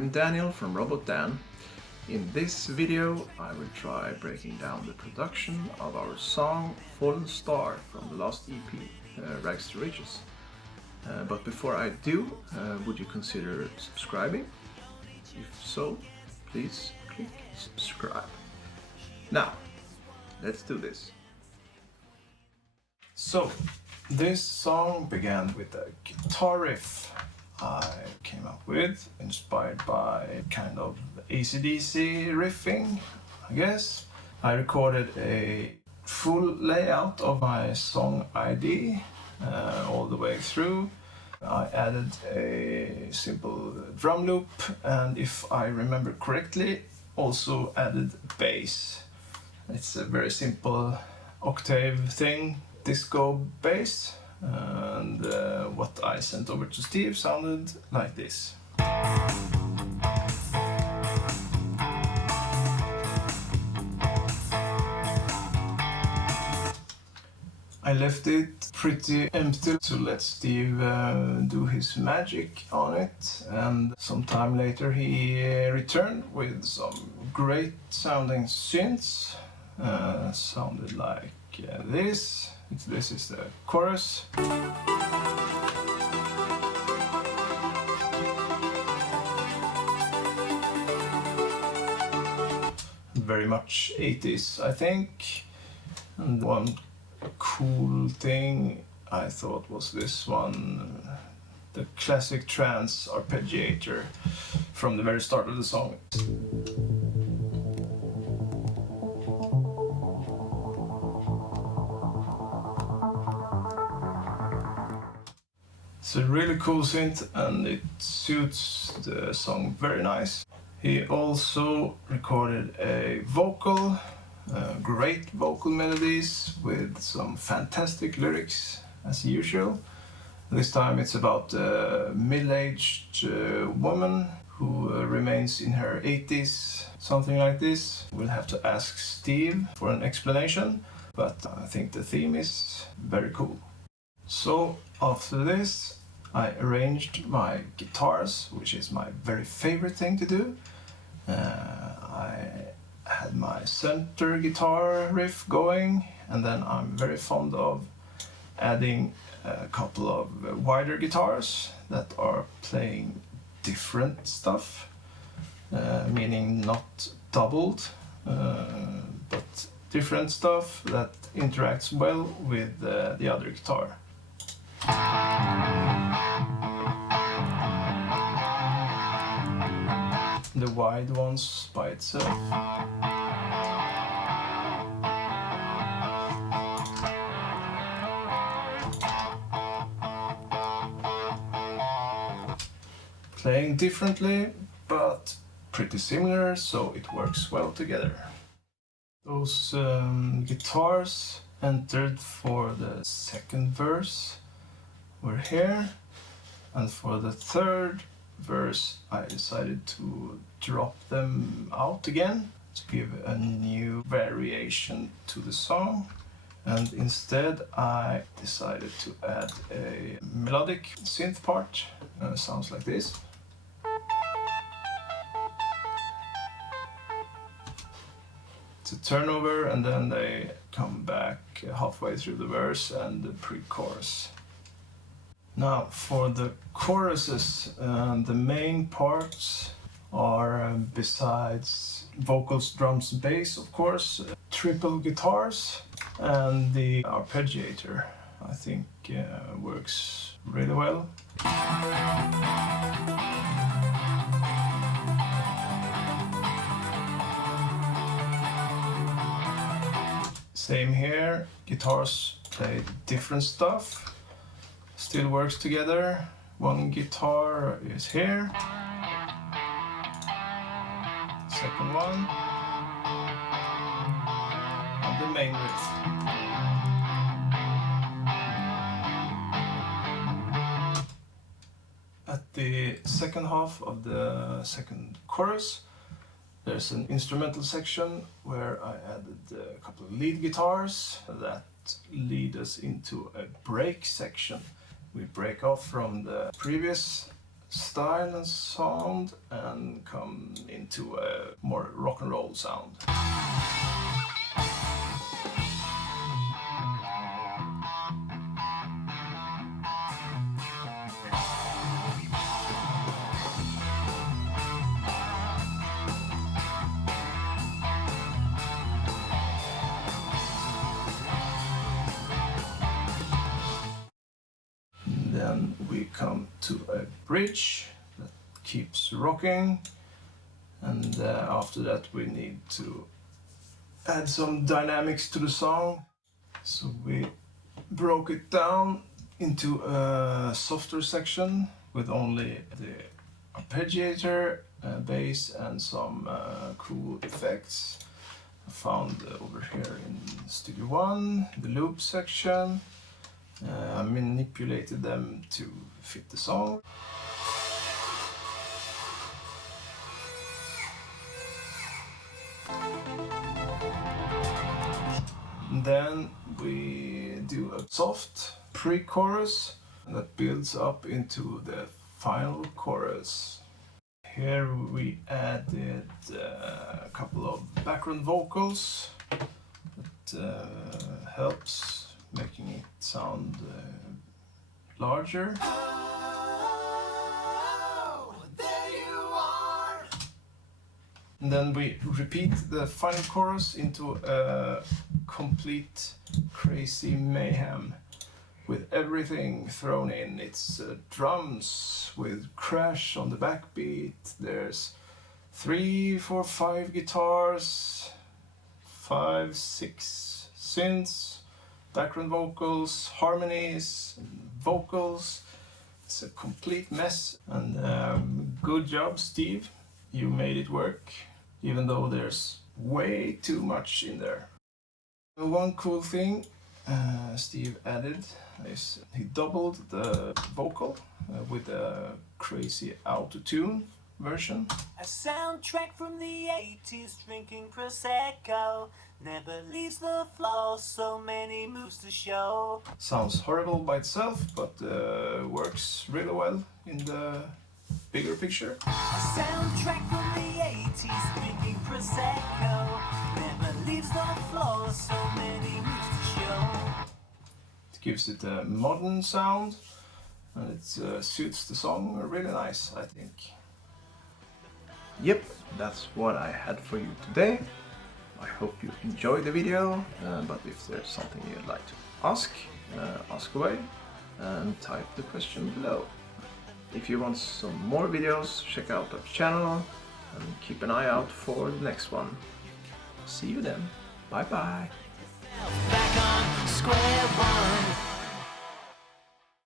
I'm Daniel from Robot Dan. In this video I will try breaking down the production of our song Fallen Star from the last EP, Rags to Riches. But before I do, would you consider subscribing? If so, please click subscribe. Now, let's do this. So, this song began with a guitar riff I came up with, inspired by kind of AC/DC riffing, I guess. I recorded a full layout of my song ID all the way through. I added a simple drum loop, and if I remember correctly, also added bass. It's a very simple octave thing, disco bass. And what I sent over to Steve sounded like this. I left it pretty empty to let Steve do his magic on it, and sometime later he returned with some great sounding synths. Sounded like this. This is the chorus. Very much 80s, I think. And one cool thing I thought was this one, the classic trance arpeggiator from the very start of the song. It's a really cool synth and it suits the song very nice. He also recorded a vocal, great vocal melodies with some fantastic lyrics as usual. This time it's about a middle-aged woman who remains in her 80s, something like this. We'll have to ask Steve for an explanation, but I think the theme is very cool. So after this, I arranged my guitars, which is my very favorite thing to do. I had my center guitar riff going, and then I'm very fond of adding a couple of wider guitars that are playing different stuff, meaning not doubled, but different stuff that interacts well with the other guitar. The wide ones by itself. Playing differently, but pretty similar, so it works well together. Those guitars entered for the second verse were here, and for the third verse I decided to drop them out again to give a new variation to the song, and instead I decided to add a melodic synth part. Sounds like this. It's a turnover and then they come back halfway through the verse and the pre-chorus. Now for the choruses, the main parts are, besides vocals, drums, bass, of course, triple guitars and the arpeggiator. I think works really well. Same here, guitars play different stuff. Still works together. One guitar is here. Second one. And the main riff. At the second half of the second chorus, there's an instrumental section where I added a couple of lead guitars that lead us into a break section. We break off from the previous style and sound and come into a more rock and roll sound. Then we come to a bridge that keeps rocking, and after that we need to add some dynamics to the song. So we broke it down into a softer section with only the arpeggiator, bass and some cool effects I found over here in Studio One, the loop section. I manipulated them to fit the song. And then we do a soft pre-chorus that builds up into the final chorus. Here we added a couple of background vocals that helps making it sound larger. Oh, there you are. And then we repeat the final chorus into a complete crazy mayhem with everything thrown in. It's drums with crash on the backbeat. There's 3, 4, 5 guitars, 5, 6 synths, background vocals, harmonies, vocals. It's a complete mess, and good job, Steve. You made it work, even though there's way too much in there. One cool thing Steve added is he doubled the vocal with a crazy auto-tune version. A soundtrack from the 80s, drinking Prosecco, never leaves the floor, so many moves to show. Sounds horrible by itself, but works really well in the bigger picture. A soundtrack from the 80s, drinking Prosecco, never leaves the floor, so many moves to show. It gives it a modern sound, and it suits the song really nice, I think. Yep, that's what I had for you today. I hope you enjoyed the video, but if there's something you'd like to ask, ask away and type the question below. If you want some more videos, check out our channel and keep an eye out for the next one. See you then. Bye bye. Back on square one.